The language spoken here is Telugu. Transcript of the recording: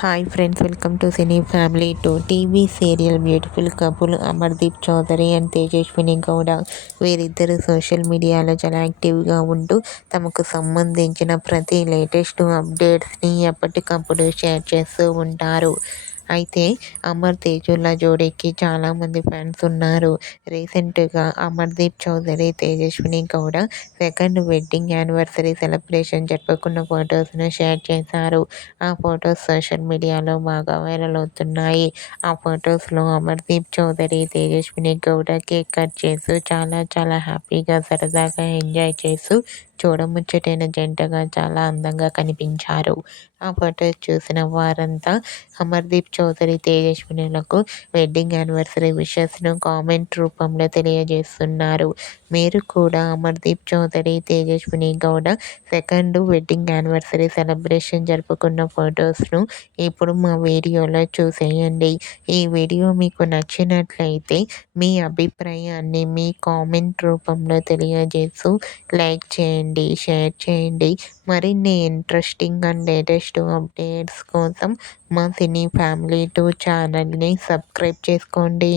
Hi friends, welcome to cine family two. TV serial beautiful couple Amardeep Chowdary and Tejaswini Gowda వీరిద్దరు సోషల్ మీడియాలో చాలా యాక్టివ్గా ఉంటూ తమకు సంబంధించిన ప్రతి లేటెస్ట్ అప్డేట్స్ని ఎప్పటికప్పుడు షేర్ చేస్తూ ఉంటారు. అయితే అమర్ తేజుల జోడీకి చాలామంది ఫ్యాన్స్ ఉన్నారు. రీసెంట్గా Amardeep Chowdary, Tejaswini Gowda second wedding anniversary celebration జరుపుకున్న ఫొటోస్ను షేర్ చేశారు. ఆ ఫొటోస్ సోషల్ మీడియాలో బాగా వైరల్ అవుతున్నాయి. ఆ ఫొటోస్లో అమర్దీప్ చౌదరి, తేజస్విని గౌడ కేక్ కట్ చేస్తూ చాలా హ్యాపీగా సరదాగా ఎంజాయ్ చేస్తూ చూడముచ్చటైన జంటగా చాలా అందంగా కనిపించారు. ఆ ఫొటోస్ చూసిన వారంతా అమర్దీప్ చౌదరి, తేజస్వినులకు వెడ్డింగ్ యానివర్సరీ విషెస్ను కామెంట్ రూపంలో తెలియజేస్తున్నారు. మీరు కూడా Amardeep Chowdary, Tejaswini Gowda second wedding anniversary celebration జరుపుకున్న ఫొటోస్ను ఇప్పుడు మా వీడియోలో చూసేయండి. ఈ వీడియో మీకు నచ్చినట్లయితే మీ అభిప్రాయాన్ని మీ కామెంట్ రూపంలో తెలియజేస్తూ లైక్ చేయండి, షేర్ చేయండి. మరిన్ని ఇంట్రెస్టింగ్ అండ్ లేటెస్ట్ అప్డేట్స్ కోసం మా సినీ ఫ్యామిలీ 2 ఛానల్ని సబ్స్క్రైబ్ చేసుకోండి.